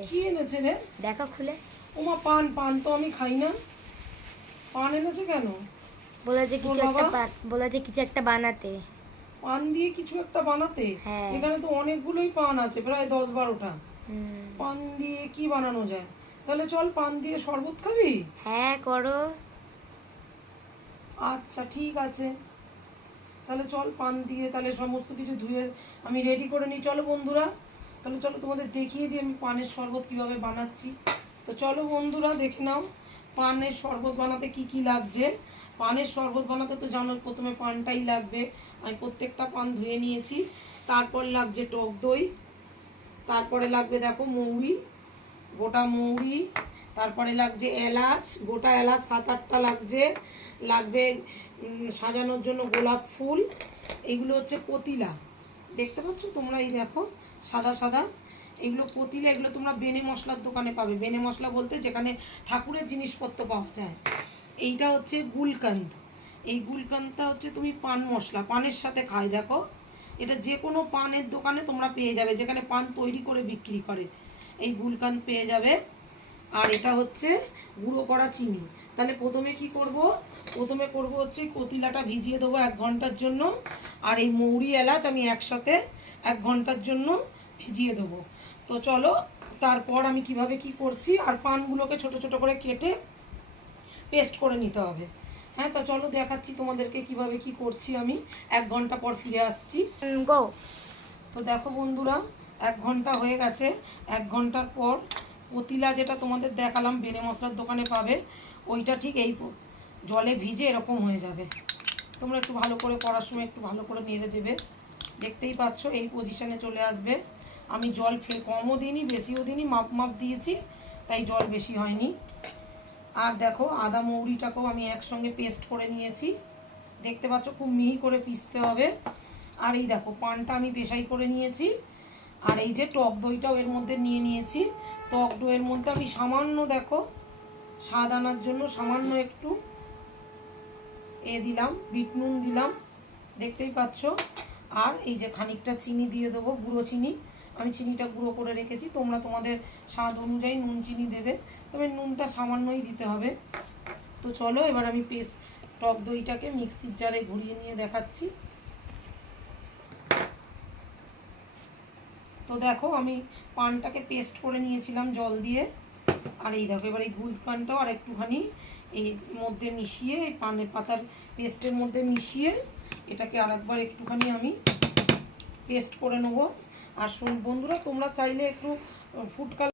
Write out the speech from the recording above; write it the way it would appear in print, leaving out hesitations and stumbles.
এনেছে। কি এনেছে রে? দেখো খুলে। ওমা পান, পান তো আমি খাই না। পান এনেছে কেন? বলেছে কিছু একটা বানাতে। পান দিয়ে কিছু একটা বানাতে? হ্যাঁ। এখানে তো অনেকগুলোই পান আছে, প্রায় 10-12টা। হুম। পান দিয়ে কি বানানো যায়? তাহলে চল পান দিয়ে শরবত খাবি? হ্যাঁ করো। আচ্ছা ঠিক আছে, তাহলে চল পান দিয়ে তাহলে সমস্ত কিছু ধুয়ে আমি রেডি করে নিই। চলো বন্ধুরা, তাহলে চলো তোমাদের দেখিয়ে দিই আমি পানের শরবত কিভাবে বানাচ্ছি। তো চলো বন্ধুরা দেখে নাও পানের শরবত বানাতে কি কি লাগছে। পানের শরবত বানাতে তো জানো প্রথমে পানটাই লাগবে। আমি প্রত্যেকটা পান ধুয়ে নিয়েছি। তারপর লাগছে টক দই, তারপরে লাগবে দেখো মৌরি, গোটা মৌরি, তারপরে লাগছে এলাচ, গোটা এলাচ 7-8টা লাগছে। লাগবে সাজানোর জন্য গোলাপ ফুল। এগুলো হচ্ছে পতিলা, দেখতে পাচ্ছ তোমরা, এই দেখো সাদা সাদা, এগুলো পতিলা। এগুলো তোমরা বেনে মশলার দোকানে পাবে। বেনে মশলা বলতে যেখানে ঠাকুরের জিনিসপত্র পাওয়া যায়। এইটা হচ্ছে গুলকান্দ। এই গুলকান্দটা হচ্ছে তুমি পান মশলা, পানের সাথে খায় দেখো। এটা যে কোনো পানের দোকানে তোমরা পেয়ে যাবে, যেখানে পান তৈরি করে বিক্রি করে এই গুলকান্দ পেয়ে যাবে। আর এটা হচ্ছে গুঁড়ো করা চিনি। তাহলে প্রথমে কি করব? প্রথমে করব হচ্ছে কতিলাটা ভিজিয়ে দেবো 1 ঘন্টার জন্য। আর এই মৌরি এলাচ আমি একসাথে 1 ঘন্টার জন্য ভিজিয়ে দেবো। তো চলো তারপর আমি কিভাবে কি করছি। আর পানগুলোকে ছোট ছোট করে কেটে পেস্ট করে নিতে হবে। হ্যাঁ, তো চলো দেখাচ্ছি তোমাদেরকে কিভাবে কি করছি আমি। 1 ঘন্টা পর ফিরে আসছি। গো। তো দেখো বন্ধুরা 1 ঘন্টা হয়ে গেছে। 1 ঘন্টার পর পতিলা যেটা তোমাদের দেখালাম বেনে মশলার দোকানে পাবে, ওইটা ঠিক এই জলে ভিজে এরকম হয়ে যাবে। তোমরা একটু ভালো করে করার সময় একটু ভালো করে নেড়ে দেবে। দেখতেই পাচ্ছ এই পজিশানে চলে আসবে। আমি জল কমও দিইনি বেশিও দিইনি, মাপ মাপ দিয়েছি, তাই জল বেশি হয়নি। আর দেখো আদা মৌরিটাকেও আমি একসঙ্গে পেস্ট করে নিয়েছি। দেখতে পাচ্ছ খুব মিহি করে পিষতে হবে। আর এই দেখো পানটা আমি পেশাই করে নিয়েছি। আর এই যে টক দইটাও এর মধ্যে নিয়ে নিয়েছি। টক দইয়ের মধ্যে আমি সামান্য দেখো স্বাদ আনার জন্য সামান্য একটু দিলাম, বিট নুন দিলাম, দেখতেই পাচ্ছ। আর এই যে খানিকটা চিনি দিয়ে দেবো, গুঁড়ো চিনি। আমি চিনিটা গুঁড়ো করে রেখেছি, তোমরা তোমাদের স্বাদ অনুযায়ী নুন চিনি দেবে, তবে নুনটা সামান্যই দিতে হবে। তো চলো এবার আমি টক দইটাকে মিক্সির জারে ঘুরিয়ে নিয়ে দেখাচ্ছি। তো দেখো আমি পানটাকে পেস্ট করে নিয়েছিলাম জল দিয়ে। আর এই দেখো এবার এই গুলকানটাও আর একটুখানি এর মধ্যে মিশিয়ে, এই পানের পাতার পেস্টের মধ্যে মিশিয়ে এটাকে আরেকবার একটুখানি আমি পেস্ট করে নেবো। আর বন্ধুরা তোমরা চাইলে একটু ফুড কালার